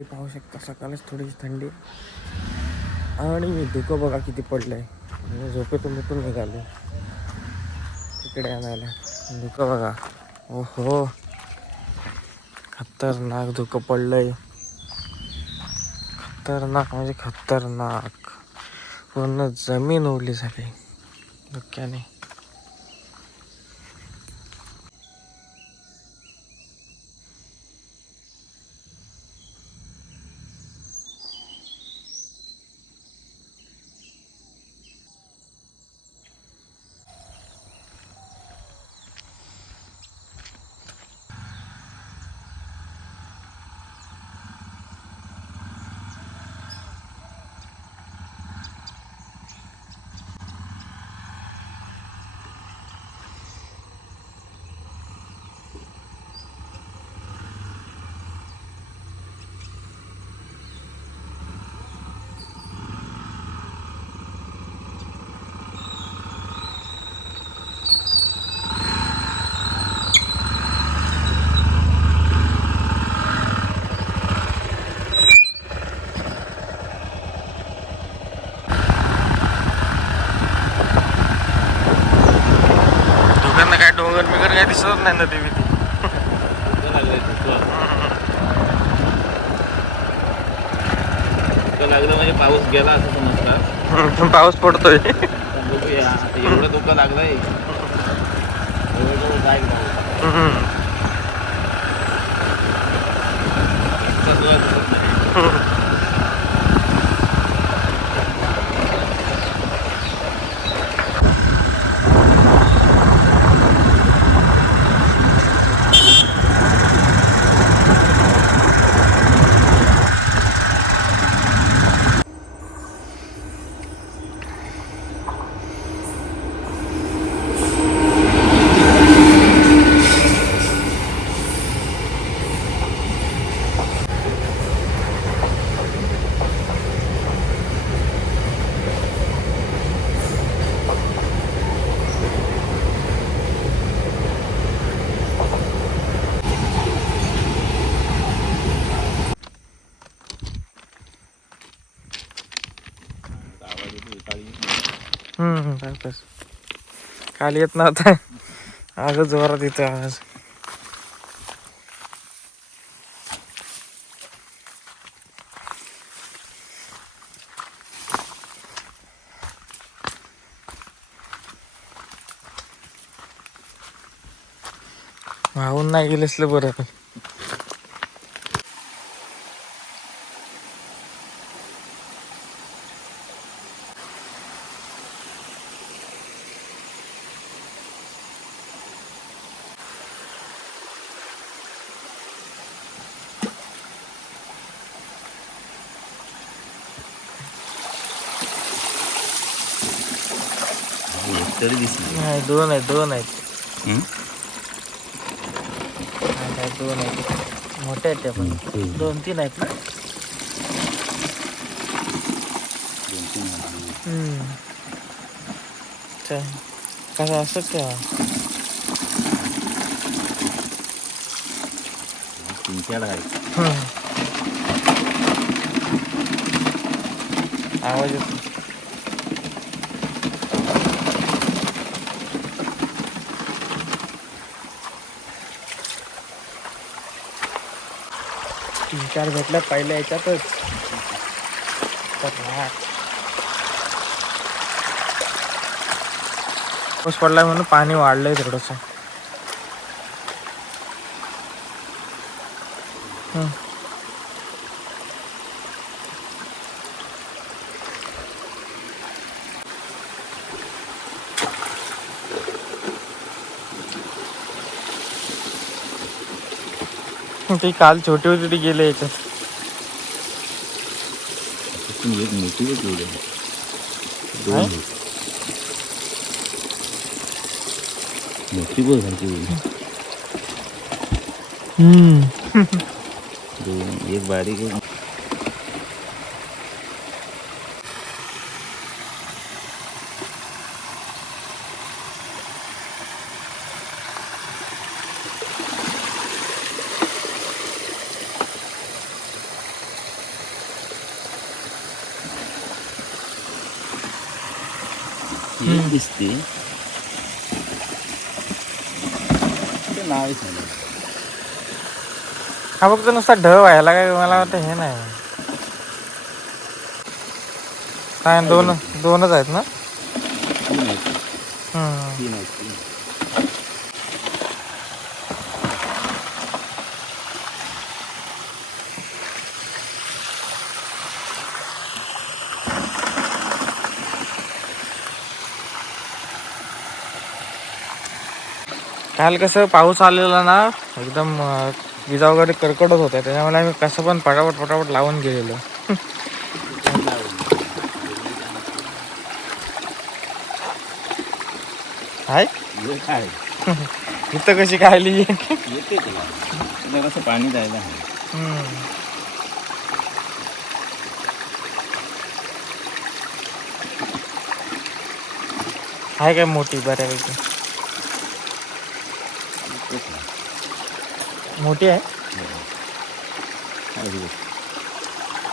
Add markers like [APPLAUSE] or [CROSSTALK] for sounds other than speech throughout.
हे पाहू शकता. सकाळच थोडीशी थंडी. आणि धुकं बघा किती पडलं आहे झोपेतून उठून निघालो. तिकडे आणायला. धुकं बघा. ओहो. खतरनाक धुकं पडलं आहे खतरनाक म्हणजे खतरनाक. पूर्ण जमीन ओढली झाली. धुक्याने काय डोंगर दिसत नाही नदी बिदी लागलं म्हणजे पाऊस गेला असं पाऊस पडतोय. बघूया एवढं धोका लागलाय जाईल पाऊस. इतका जोरात दिसत नाही. आवाज येतो काळी. हम्म बस काल येत नव्हता. अगं जोरात येतो आवाज. वाहून नाही गेलं असलं बरं पण एक तरी दिसली नाही दोन आहेत दोन आहेत हम्म? नाही, नाही, दोन आहेत मोठे आहेत ते पण हम्म. दोन तीन आहेत ना दोन तीन वाजले. हम्म. चा- कसं असं का तीन चार आहे आवाज येतो चार भेटल्या पहिल्या याच्यातच. पाऊस पडलाय म्हणून पाणी वाढलंय थोडस. ती काल छोटी होती ती गेले याच्यात त्यातून एक मोठी एक एवढी आहे. दोन काय? आहेत. मोठी बोल झाली दोन एक बारीक ती दिसते. ते नाही हा फक्त नुसता ढ व्हायला काय मला वाटतं हे नाही. काय दोन दोनच आहेत ना? तीन आहेत. हम्म. तीन आहेत तीन. काल कसं पाऊस आलेला ना एकदम विजा वगैरे करकडत होत्या त्याच्यामुळे आम्ही कसं पण पटापट पटापट लावून गेलेलो. हाय. काय इथं कशी तुला कसं पाणी जायला आहे. काय मोठी बऱ्यापैकी. मोठी आहे? अरे,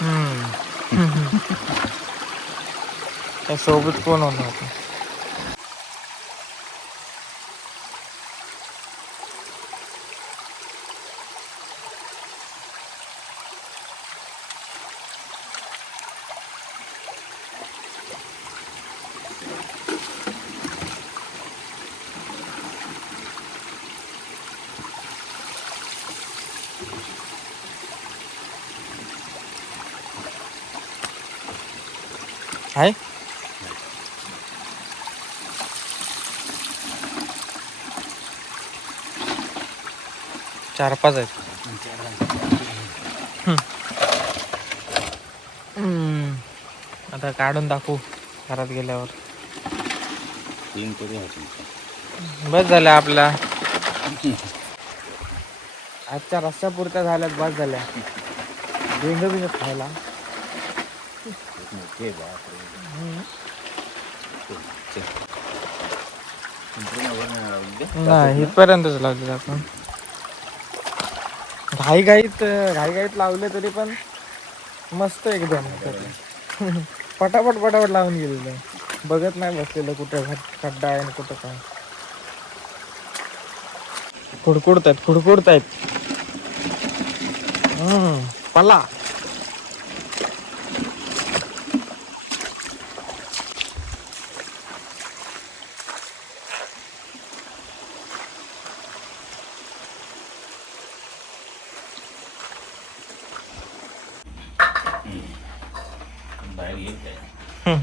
हम्म. [LAUGHS] त्या सोबत कोण होतं आहे. चार पाच आहेत. आता काढून दाखवू घरात गेल्यावर. तीन तरी बस झाल्या आपल्या [LAUGHS] आजच्या रस्त्या पुरत्या झाल्यात बस झाल्या. [LAUGHS] बेंग बिंग खायला. [LAUGHS] नाही इथपर्यंतच लावले आपण घाई घाईत घाई घाईत लावले तरी पण मस्त एकदम. पटापट पटापट लावून गेलेलं. बघत नाही बसलेलं कुठं खड- खड्डा आहे आणि कुठं काय. खुडकुडतायत खुडकुडतायत हम्म पला बाहेर येईल काय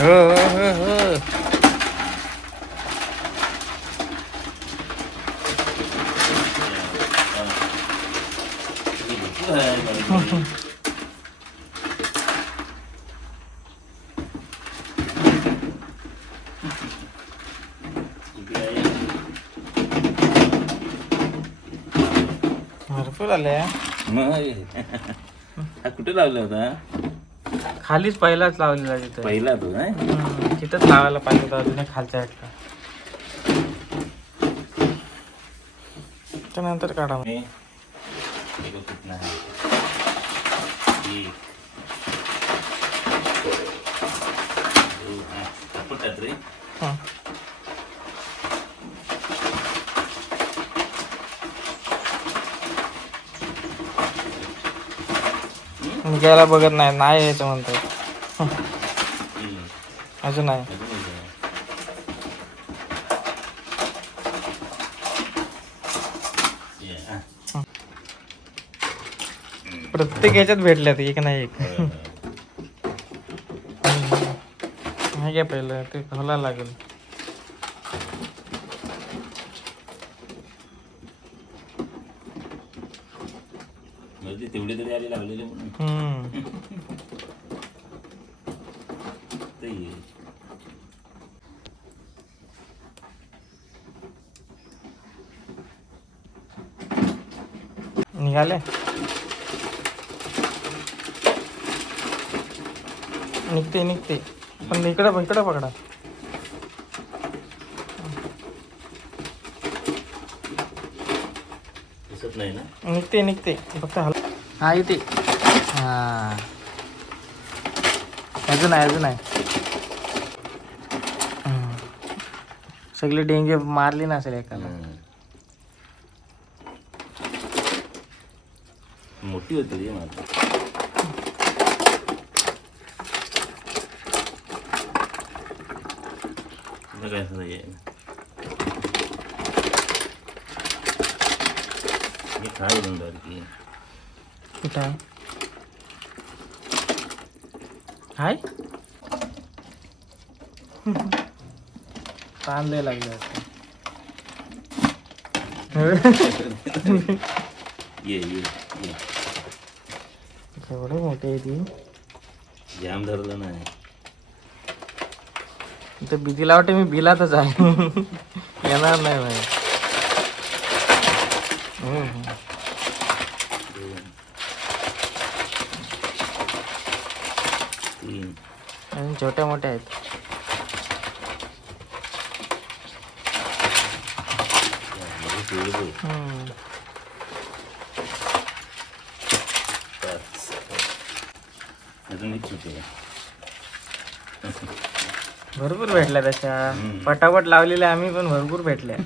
हो हो हो भरपूर आहे बारीक बारीक. किती आहे? मग? हा कुठे लावला होता? खालीच पहिलाच लावलेला तिथं. पहिला तो तिथंच लावायला पाहिजे होतं अजून एक खालच्या त्यानंतर काढा हे. हे. एक. हा. हं. निघायला बघत नाही नाही यायचं म्हणतात हम्म. अजून नाही. प्रत्येक ह्याच्यात भेटल्यात एक नाही एक. नाही काय पहिलं ते घालायला लागेल निघाले. निघते निघते. पण इकडं इकडं पकडा. निघते निघते. फक्त हल हा येते हा. अजून आहे अजून आहे. सगळे डेंगे मारली ना असेल एकाला. हम्म. मोठी होती ती माझी तुला काय असं हे? हे काय बोलणार की कुठं आहे हाय तांदे लागले असते ये ये ये एवढे मोठे आहे ती जाम धरलं नाही ते भीतीला वाटते मी भिलातच आहे येणार नाही भाई हम्म. तीन छोट्या मोठ्या आहेत पिवळी. हम्म. पाच अजून आहे. भरपूर भेटल्या त्याच्या. हम्म. पटापट लावलेल्या आम्ही पण भरपूर भेटल्या.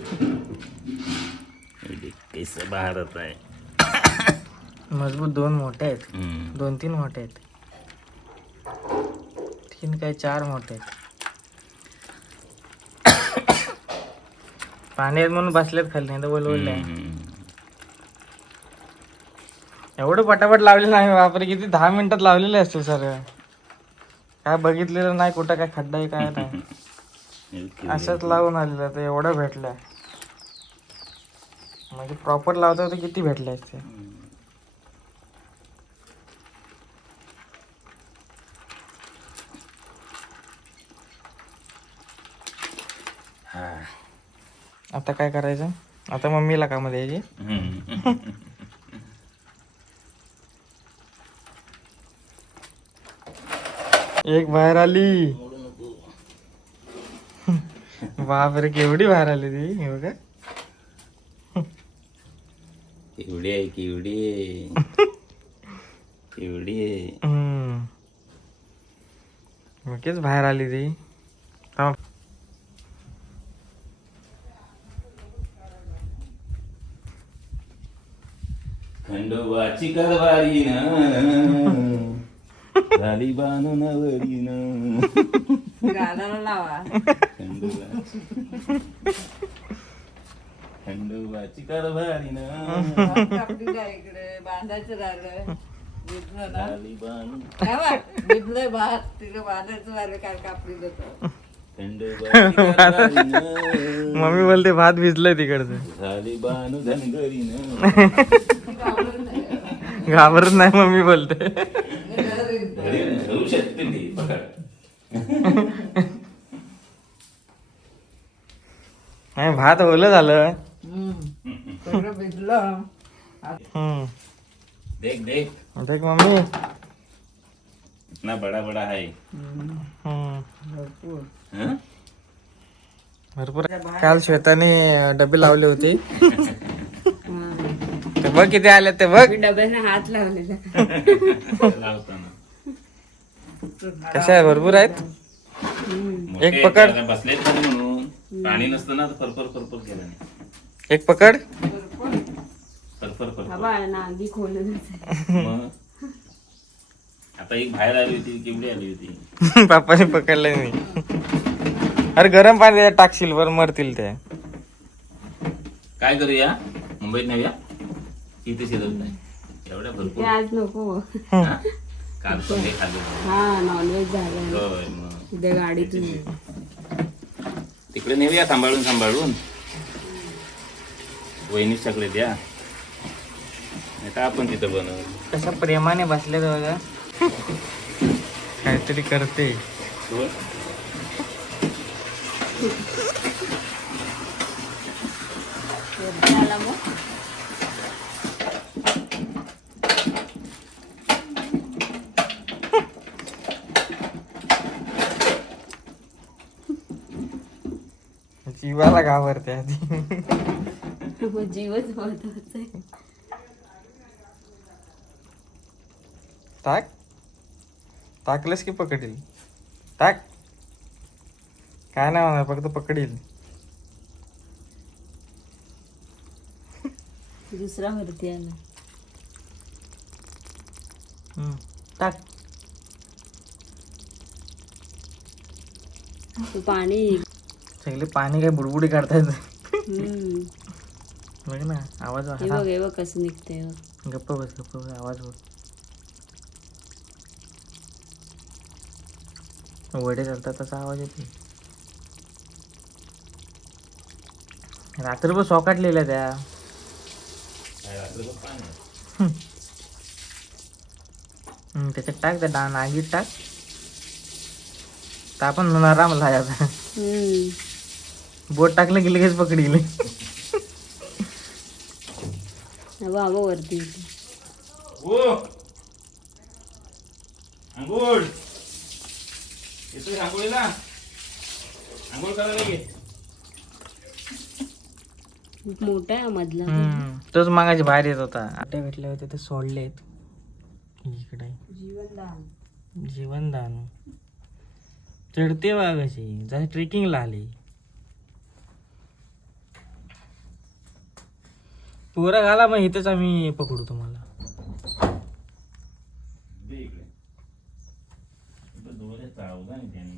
कैसा भारत आहे. मजबूत दोन मोठे आहेत. दोन तीन मोठे आहेत. तीन काय चार मोठे आहेत. पाणी आहेत म्हणून बसलेत खाली नाही तर बोलवले हम्म. एवढं पटापट लावलेलं नाही बापरे किती दहा मिनिटात लावलेले असतील सर काय बघितलेलं नाही कुठं काय खड्डा आहे काय नाही. असंच लावून आलेलं तर एवढं भेटलं म्हणजे प्रॉपर लावता तर किती भेटले असते हा. आता काय करायचं? आता मम्मीला कामं द्यायची एक बाहेर आली. बापरे केवढी बाहेर आली ती हे बघा. केवढी आहे केवढी आहे. केवढी आहे. हम्म. लगेच बाहेर आली ती. खंडोबाची कारभारी न. झाली बांधून वडीन गाण्याला लावा खंडोबाची खंडोबाची कारभारी न कापडी जा इकडे बांधायचं राहिलं भिजलं ना झाली बांधून काय बा, भिजलंय भात तिकडे बांधायचं राहिलं काय कापडी देतो खंडोबाची कारभारी न मम्मी बोलते भात भिजलंय तिकडचं झाली बानू [LAUGHS] घाबरत नाही मम्मी बोलते. नाही भात ओलं झालं. सगळं भिजलं. हम्म. देख देख. देख मम्मी. इतना बड़ा बड़ा है हम्म. भरपूर. हं? भरपूर. काल श्वेताने डबे लावले होते. ते बघ किती आले ते बघ. मी डब्याने हात लावलेला. [LAUGHS] लावताना. कशा आहे? भरपूर आहेत? एक पकड. म्हणून. पाणी नसतं ना फरफर फरफर केलं एक पकड. फरफर फरफर. आता एक बाहेर आली होती केवढी आली होती? [LAUGHS] पापाने पकडले मी. अरे गरम पाणी टाकशील वर मरतील ते. काय करूया? मुंबईत नेऊया? इथे नाही. एवढ्या भरपूर. आज नको. हा? काल पण हे खाल्लं हा नॉनव्हेज झालं होय मग. उद्या गाडीतून तिकडे नेऊया सांभाळून सांभाळून. वहिनी सगळे द्या. नाही तर आपण तिथं बनवू. कशा प्रेमाने बसले बघा काहीतरी करते. [LAUGHS] मग? जीवाला घाबरते आधी. जीवच महत्त्वाचा टाक. टाकलंस की पकडील? टाक. काय नाही होणार फक्त पकडील. दुसरा वरती आहे ना टाक. तू पाणी सगळे पाणी काय बुडबुडी काढतायत. हम्म. बघ ना आवाज हे बघ हे बघ कसं निघतंय बघ. गप्प बस गप्प बस आवाज बघ. वडे चालतात तसा आवाज येते रात्रभर सॉकाटलेल्या त्या. पाणी हम्म, त्याच्यात टाक त्या डा नागीत टाक. तर आपण आराम लागायचा हम्म. बोट टाकलं की लगेच पकडील. बघ, बघ वरती ओ आंघोळ. येतोय आंघोळीला आंघोळ करायला ये. खूप मोठा आहे हा मधला. हम्म, तोच मागाची बाहेर येत होता. आट्या भेटल्या होत्या ते सोडलेत. इकडे. जीवनदान. जीवनदान. चढते बा कशी जशी ट्रेकिंगला आली. पोरा घाला मग इथेच आम्ही पकडू तुम्हाला. दे चावला नाही त्याने.